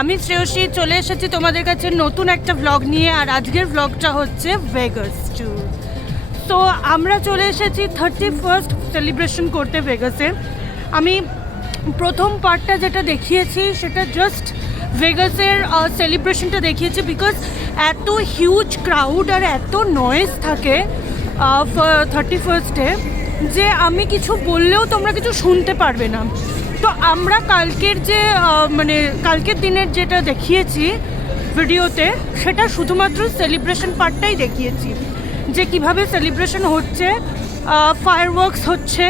আমি শ্রেয়সী চলে এসেছি তোমাদের কাছে নতুন একটা ব্লগ নিয়ে। আর আজকের ব্লগটা হচ্ছে ভেগাস ট্যুর। তো আমরা চলে এসেছি 31st সেলিব্রেশন করতে ভেগাসে। আমি প্রথম পার্টটা যেটা দেখিয়েছি সেটা জাস্ট ভেগাসের সেলিব্রেশনটা দেখিয়েছি, বিকজ এত হিউজ ক্রাউড আর এত নয়েজ থাকে 31স্টে যে আমি কিছু বললেও তোমরা কিছু শুনতে পারবে না। তো আমরা কালকের যে কালকের দিনের যেটা দেখিয়েছি ভিডিওতে, সেটা শুধুমাত্র সেলিব্রেশন পার্টটাই দেখিয়েছি, যে কিভাবে সেলিব্রেশন হচ্ছে, ফায়ারওয়ার্কস হচ্ছে,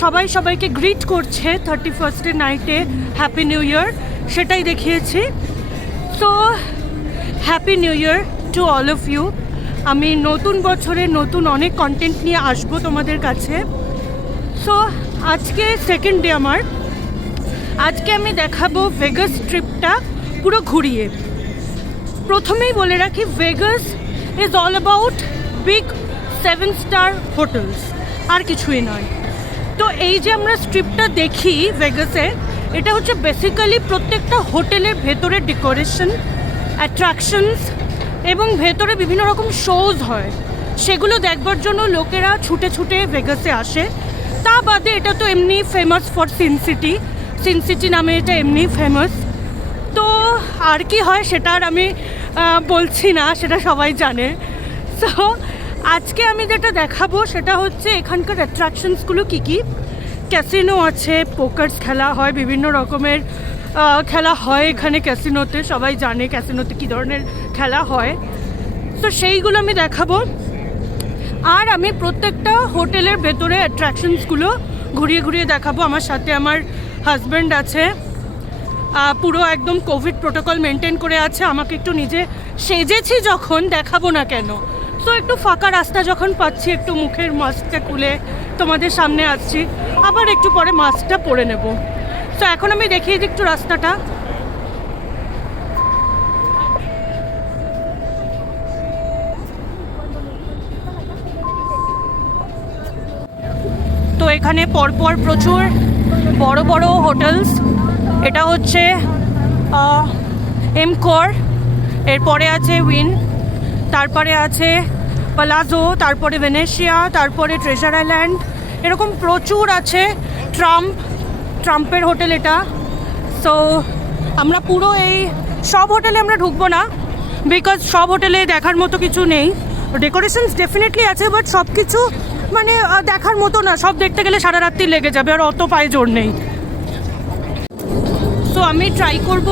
সবাই সবাইকে গ্রিট করছে 31স্টের নাইটে হ্যাপি নিউ ইয়ার, সেটাই দেখিয়েছি। তো happy new year to all of you. আমি নতুন বছরে নতুন অনেক কন্টেন্ট নিয়ে আসবো তোমাদের কাছে। সো আজকে সেকেন্ড ডে আমার। আজকে আমি দেখাবো ভেগাস ট্রিপটা পুরো ঘুরিয়ে। প্রথমেই বলে রাখি, Vegas is all about big 7-স্টার হোটেলস, আর কিছুই নয়। তো এই যে আমরা স্ট্রিপটা দেখি ভেগাসে, এটা হচ্ছে বেসিক্যালি প্রত্যেকটা হোটেলের ভেতরে ডেকোরেশন, অ্যাট্রাকশনস এবং ভেতরে বিভিন্ন রকম শোজ হয়, সেগুলো দেখবার জন্য লোকেরা ছুটে ছুটে ভেগাসে আসে। তা বাদে এটা তো এমনি famous for sin city. Sin city নামে এটা এমনি ফেমাস। তো আর কি হয় সেটা আর আমি বলছি না, সেটা সবাই জানে। সো আজকে আমি যেটা দেখাবো সেটা হচ্ছে এখানকার অ্যাট্রাকশনসগুলো কী কী। ক্যাসিনো আছে, পোকার্স খেলা হয়, বিভিন্ন রকমের খেলা হয় এখানে ক্যাসিনোতে। সবাই জানে ক্যাসিনোতে কী ধরনের খেলা হয়। তো সেইগুলো আমি দেখাবো। আর আমি প্রত্যেকটা হোটেলের ভেতরে অ্যাট্রাকশনসগুলো ঘুরিয়ে ঘুরিয়ে দেখাবো। আমার সাথে আমার হাজব্যান্ড আছে, পুরো একদম কোভিড প্রোটোকল মেনটেন করে আছে। আমাকে একটু নিজে সেজেছি যখন, দেখাবো না কেন। তো একটু ফাঁকা রাস্তা যখন পাচ্ছি, একটু মুখের মাস্কটা খুলে তোমাদের সামনে আসছি, আবার একটু পরে মাস্কটা পরে নেব। তো এখন আমি দেখিয়ে দিই একটু রাস্তাটা। তো এখানে পরপর প্রচুর বড় বড় হোটেলস। এটা হচ্ছে এমকর, এরপরে আছে উইন, তারপরে আছে পালাজো, তারপরে ভেনেশিয়া, তারপরে ট্রেজার আইল্যান্ড, এরকম প্রচুর আছে। ট্রাম্পের হোটেল এটা। সো আমরা পুরো এই সব হোটেলে আমরা ঢুকবো না, বিকজ সব হোটেলে দেখার মতো কিছু নেই। ডেকোরেশনস ডেফিনেটলি আছে, বাট সব কিছু দেখার মতো না। সব দেখতে গেলে সারা রাত্রি লেগে যাবে, আর অত পায়ে জোর নেই। সো আমি ট্রাই করব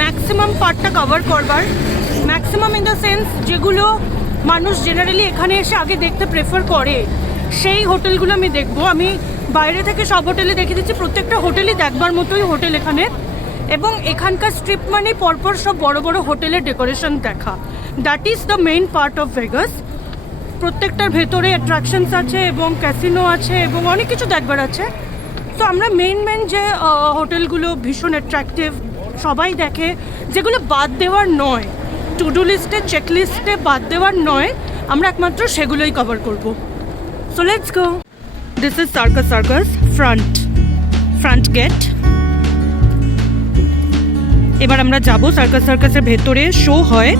ম্যাক্সিমাম পার্টটা কভার করবার। ম্যাক্সিমাম ইন দ্য সেন্স যেগুলো মানুষ জেনারেলি এখানে এসে আগে দেখতে প্রেফার করে, সেই হোটেলগুলো আমি দেখব। আমি বাইরে থেকে সব হোটেলে দেখে দিচ্ছি, প্রত্যেকটা হোটেলই দেখবার মতোই হোটেল এখানে। এবং এখানকার স্ট্রিপ মানে পরপর সব বড় বড় হোটেলের ডেকোরেশন দেখা। That is the main part of Vegas. প্রত্যেকটার ভেতরে অ্যাট্রাকশনস আছে এবং ক্যাসিনো আছে এবং অনেক কিছু দেখবার আছে। তো আমরা মেইন যে হোটেলগুলো ভীষণ অ্যাট্রাকটিভ, সবাই দেখে, যেগুলো বাদ দেওয়ার নয়, টু ডু লিস্টে, চেক লিস্টে বাদ দেওয়ার নয়, আমরা একমাত্র সেগুলোই কভার করব। So let's go. This is circus front gate. এবার আমরা যাব সার্কাসের ভেতরে। শো হয়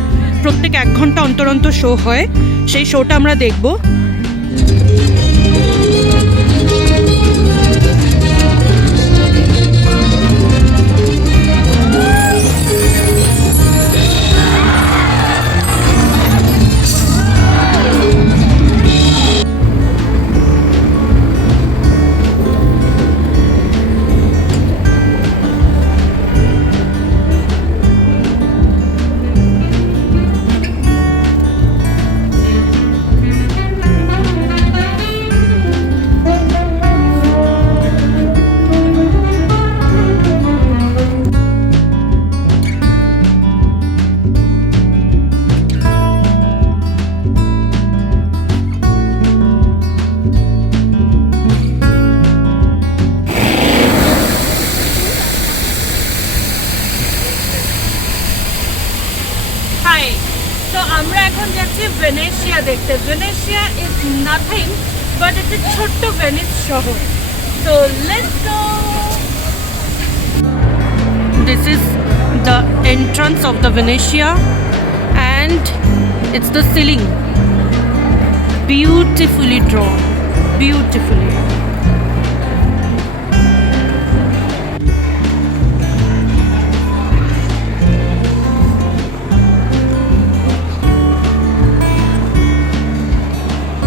প্রত্যেক 1 ঘন্টা অন্তর অন্তর শো হয়, সেই শোটা আমরা দেখব। তো আমরা এখন যাচ্ছি ভেনেশিয়া দেখতে। ভেনেশিয়া ইজ নাথিং বাট একটা ছোট্ট ভেনিস শহর। So let's go. This is the entrance of the Venezia, and it's the ceiling, beautifully drawn, beautifully.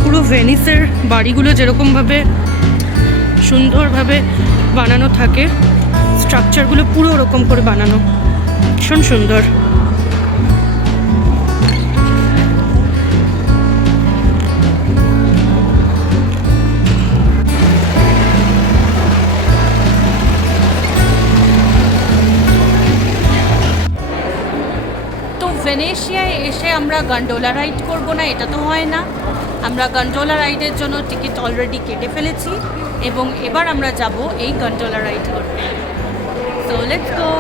পুরো ভেনিসের বাড়িগুলো যেরকমভাবে সুন্দরভাবে বানানো থাকে, স্ট্রাকচারগুলো পুরো ওরকম করে বানানো, ভীষণ সুন্দর। তো ভেনেশিয়ায় এসে আমরা গন্ডোলা রাইড করব না, এটা তো হয় না। আমরা গন্ডোলা রাইডের জন্য টিকিট অলরেডি কেটে ফেলেছি এবং এবার আমরা যাব এই গন্ডোলা রাইড করতে। So let's go.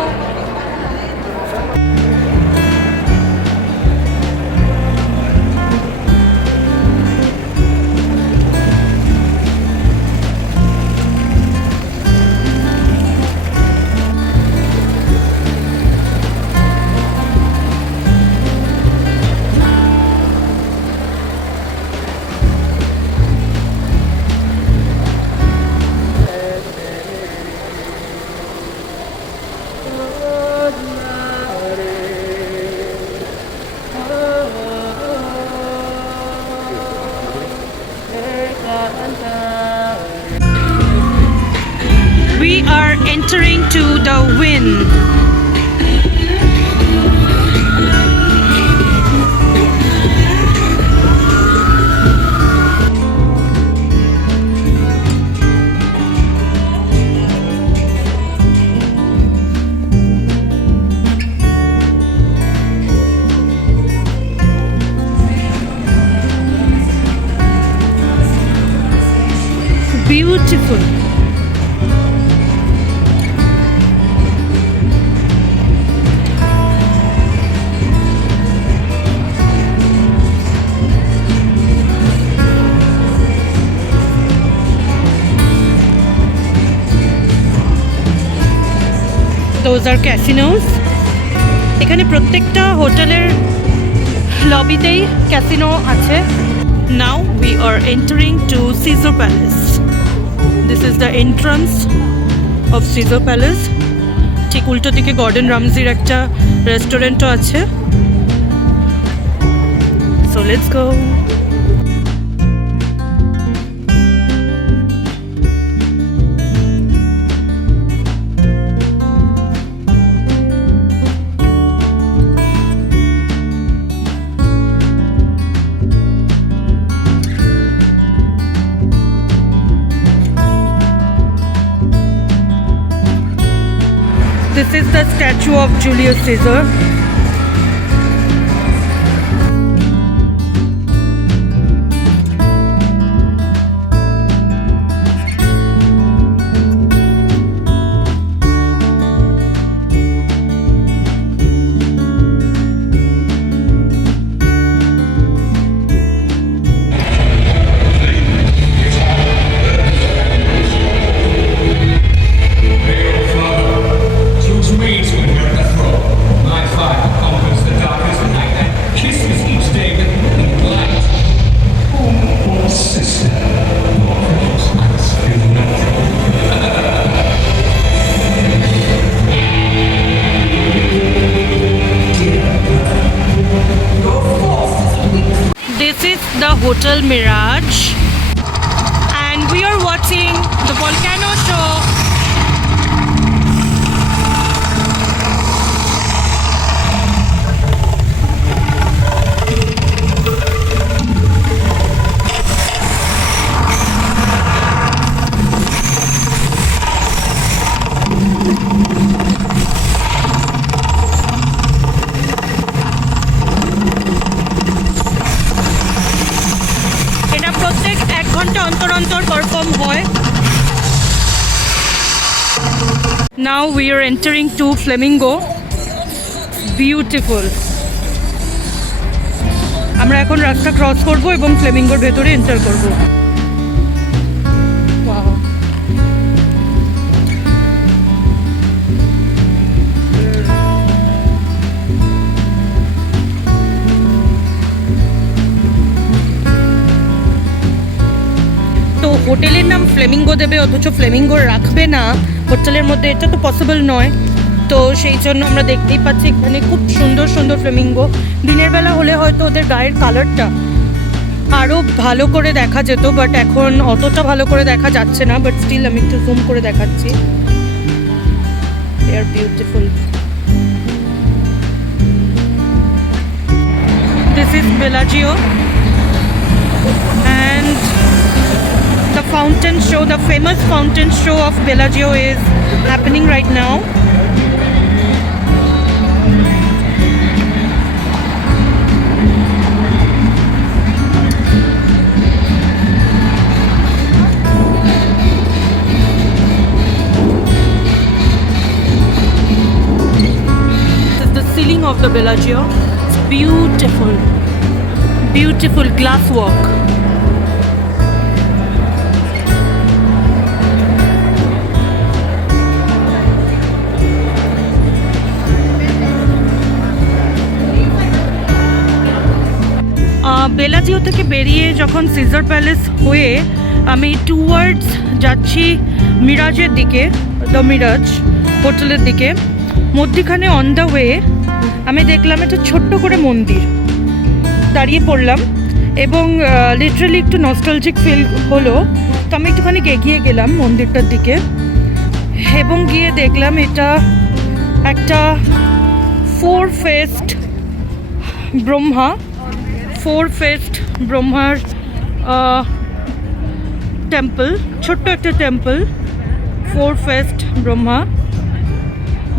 We are entering to the wind. Beautiful. Those are casinos. এখানে প্রত্যেকটা হোটেলের লবিতেই ক্যাসিনো আছে। Now we are entering to Caesar Palace. This is the entrance of Caesar Palace. ঠিক উল্টো দিকে গর্ডন রামজির একটা রেস্টুরেন্টও আছে। So let's go. This is the statue of Julius Caesar. Choose me to inherit the throne. My fire conquers the darkest night and kisses each day with brilliant light. Oh, sister, your precious eyes feel nothing. This is the Hotel Mirage, and we are watching the volcano show. এটা প্রত্যেক 1 ঘন্টা অন্তর অন্তর পারফর্ম হয়। Now we are entering to Flamingo. Beautiful. আমরা এখন রাস্তা ক্রস করব এবং ফ্লেমিঙ্গোর ভেতরে এন্টার করব। Wow. হোটেলের নাম ফ্লেমিঙ্গো দেবে অথচ ফ্লেমিঙ্গো রাখবে না হোটেলের মধ্যে, এটা তো পসিবল নয়। তো সেই জন্য আমরা দেখতেই পাচ্ছি এখানে খুব সুন্দর সুন্দর ফ্লেমিঙ্গো। দিনের বেলা হলে হয়তো ওদের গায়ের কালারটা আরও ভালো করে দেখা যেত, বাট এখন অতটা ভালো করে দেখা যাচ্ছে না, বাট স্টিল আমি একটু জুম করে দেখাচ্ছি। They are beautiful. This is Bellagio and the fountain show, the famous fountain show of Bellagio is happening right now. This is the ceiling of the Bellagio. It's beautiful, beautiful glass work. বেলাজিও থেকে বেরিয়ে যখন caesar palace হয়ে আমি টুয়ার্ডস যাচ্ছি মিরাজের দিকে, দ্য মিরাজ হোটেলের দিকে, মধ্যখানে অন দ্য ওয়ে আমি দেখলাম একটা ছোট্ট করে মন্দির, দাঁড়িয়ে পড়লাম এবং লিটারালি একটু নস্টালজিক ফিল হলো। তো আমি একটুখানি এগিয়ে গেলাম মন্দিরটার দিকে এবং গিয়ে দেখলাম এটা একটা 4 faced ব্রহ্মার টেম্পল, ছোট্ট একটা টেম্পল, 4 faced ব্রহ্মা।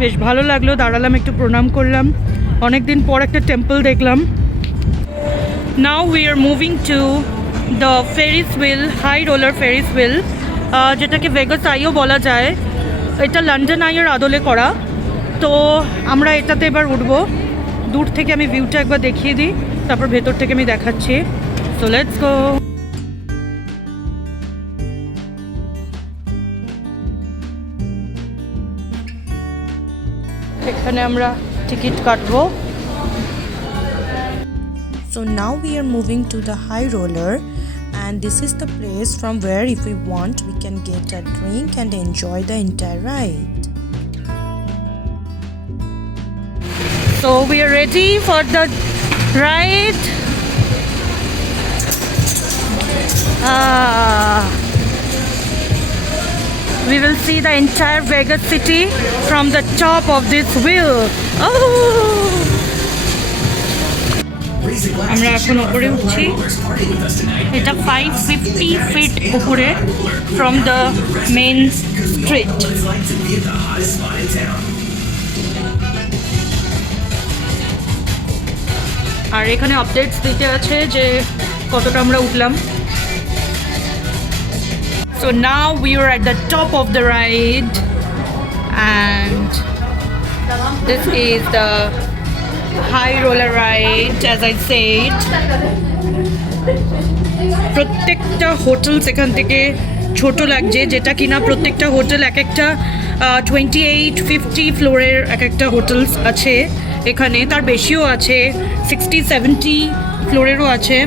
বেশ ভালো লাগলো, দাঁড়ালাম একটু প্রণাম করলাম, অনেক দিন পর একটা টেম্পল দেখলাম। Now we are moving to the Ferris wheel, high roller Ferris wheel, যেটাকে ভেগাস আইও বলা যায়। এটা লন্ডন আইয়ের আদলে করা। তো আমরা এটাতে এবার উঠবো। দূর থেকে আমি ভিউটা একবার দেখিয়ে দিই, তারপর ভেতর থেকে আমি দেখাচ্ছি। সো লেটস গো। এখানে আমরা টিকিট কাটবো। So now we are moving to the high roller, and this is the place from where if we want we can get a drink and enjoy the entire ride. So we are ready for the ride. We will see the entire Vegas city from the top of this wheel. Oh! আমরা এখন উপরে উঠছি। এটা 550 ফিট উপরে from the main street. আর এখানে আপডেটস দিতে আছে যে কতটা আমরা উঠলাম। So now we are at the top of the ride and this is the high roller ride as I said. প্রত্যেকটা হোটেল এখান থেকে ছোট লাগছে, যেটা কিনা প্রত্যেকটা হোটেল এক একটা 28-50 ফ্লোরের এক একটা হোটেলস আছে এখানে, তার বেশিও আছে, 60-70 ফ্লোরেরও আছে।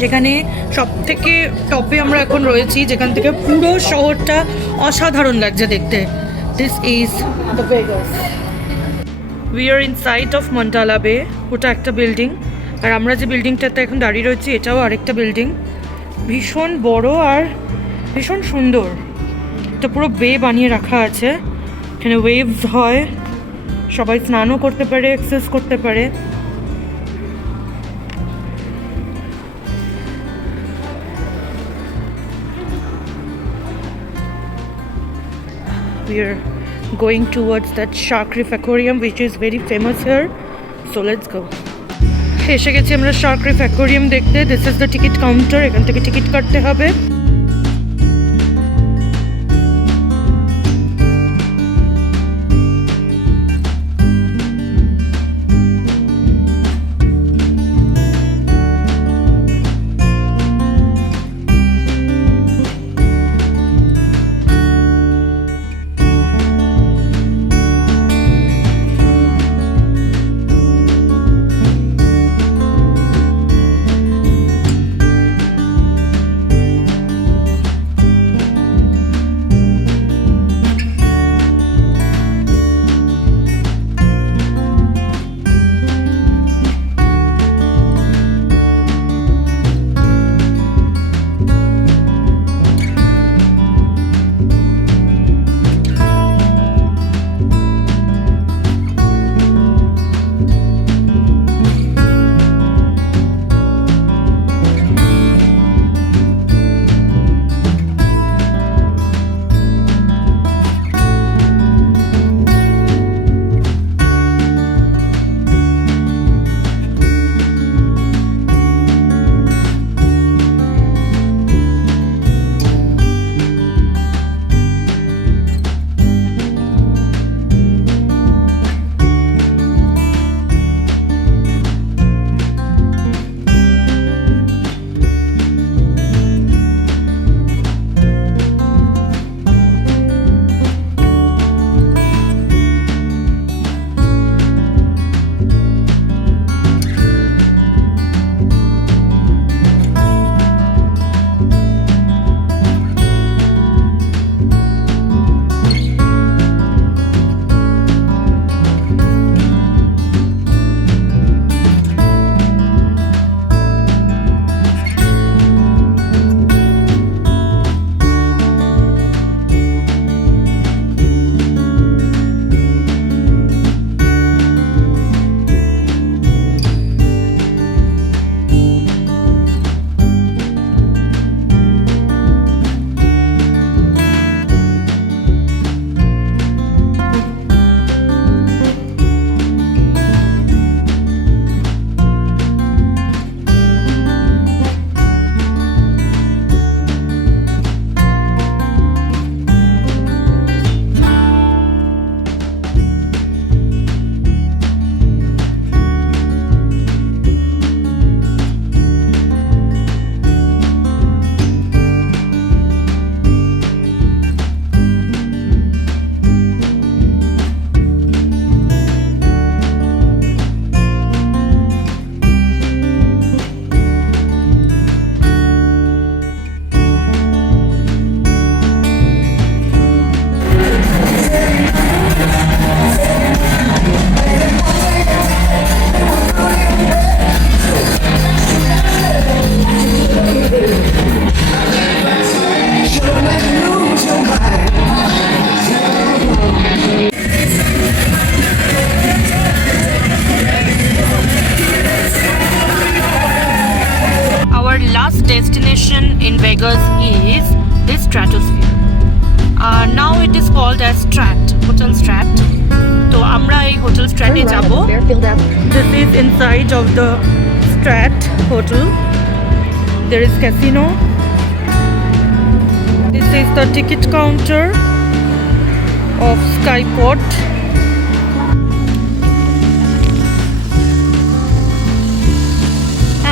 যেখানে সব থেকে টপে আমরা এখন রয়েছি, যেখান থেকে পুরো শহরটা অসাধারণ লাগছে দেখতে। This is the Vegas. We are in sight of Mandalay Bay. ওটা একটা বিল্ডিং, আর আমরা যে বিল্ডিংটাতে এখন দাঁড়িয়ে রয়েছি এটাও আরেকটা বিল্ডিং। ভীষণ বড় আর ভীষণ সুন্দর। এটা পুরো বে বানিয়ে রাখা আছে, এখানে ওয়েভস হয়, সবাই স্নানও করতে পারে, এক্সারসাইজ করতে পারে। We are going towards that Shark Reef Aquarium which is very famous here. So let's go. এসে গেছি আমরা Shark Reef Aquarium দেখতে। This is the ticket counter, এখান থেকে টিকিট কাটতে হবে। last destination in Vegas is this Stratosphere. Now it is called as Strat, Hotel Strat. তো আমরা এই হোটেল স্ট্র্যাটে যাব। This is inside of the Strat hotel. There is casino. This is the ticket counter of Skyport.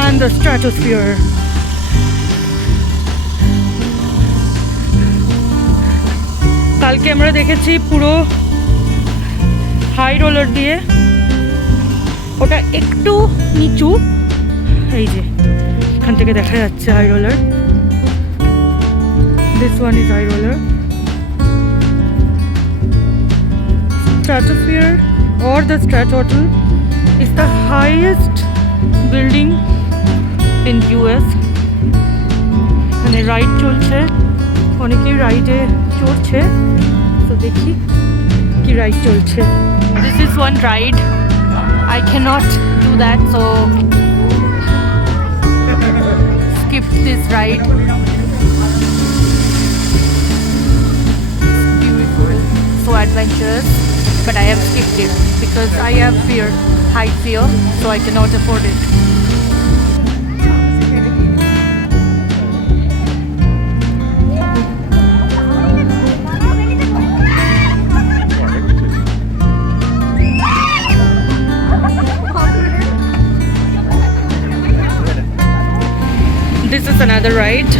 And the Stratosphere. কালকে আমরা দেখেছি পুরো high roller দিয়ে, ওটা একটু নিচু, এই যে এখান থেকে দেখা যাচ্ছে high roller. This one is high roller. Stratosphere or the Strat Hotel is the highest building in US. এখানে রাইড চলছে, অনেকেই রাইডে চড়ছে, তো দেখি কি রাইড চলছে। This is one ride. I cannot do that, so skip this ride. Beautiful, so adventurous, but I have skipped it because I have fear, height fear, so I cannot afford it. This is another ride.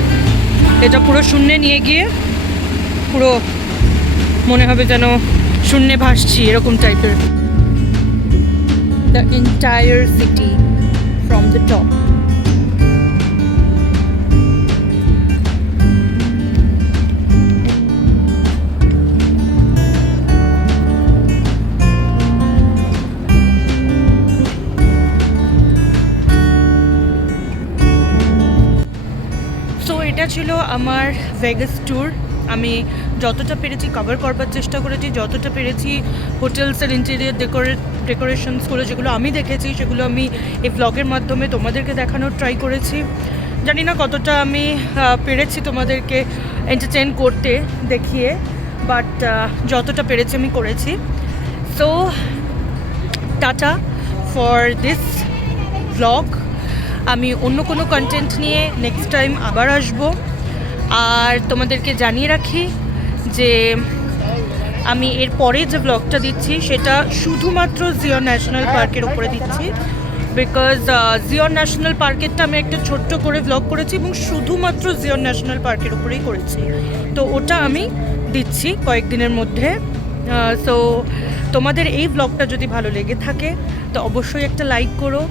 এটা পুরো শূন্যে নিয়ে গিয়ে পুরো মনে হবে যেন শূন্যে ভাসছি, এরকম টাইপের। The entire city from the top. So এটা ছিল আমার ভেগাস ট্যুর। আমি যতটা পেরেছি কভার করবার চেষ্টা করেছি, যতটা পেরেছি হোটেলসের ইন্টেরিয়ার ডেকোরেশনসগুলো যেগুলো আমি দেখেছি সেগুলো আমি এই ব্লগের মাধ্যমে তোমাদেরকে দেখানোর ট্রাই করেছি। জানি না কতটা আমি পেরেছি তোমাদেরকে এন্টারটেন করতে দেখিয়ে, বাট যতটা পেরেছি আমি করেছি। So tata for this blog. আমি অন্য কোনো কন্টেন্ট নিয়ে নেক্সট টাইম আবার আসব। আর তোমাদেরকে জানিয়ে রাখি যে আমি এর পরে যে ব্লগটা দিচ্ছি সেটা শুধুমাত্র জিয়ন ন্যাশনাল পার্কের উপরে দিচ্ছি, বিকজ জিয়ন ন্যাশনাল পার্কেরটা আমি একটা ছোট্ট করে ব্লগ করেছি এবং শুধুমাত্র জিয়ন ন্যাশনাল পার্কের উপরেই করেছি। তো ওটা আমি দিচ্ছি কয়েকদিনের মধ্যে। সো তোমাদের এই ব্লগটা যদি ভালো লেগে থাকে তো অবশ্যই একটা লাইক করো,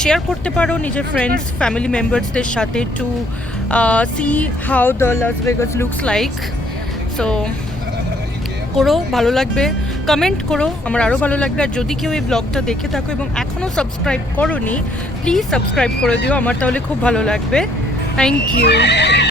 শেয়ার করতে পারো নিজের ফ্রেন্ডস ফ্যামিলি মেম্বার্সদের সাথে to see how the Las Vegas looks like. So করো, ভালো লাগবে, কমেন্ট করো, আমার আরও ভালো লাগবে। আর যদি কেউ এই ব্লগটা দেখে থাকো এবং এখনও সাবস্ক্রাইব করোনি, প্লিজ সাবস্ক্রাইব করে দিও, আমার তাহলে খুব ভালো লাগবে। Thank you.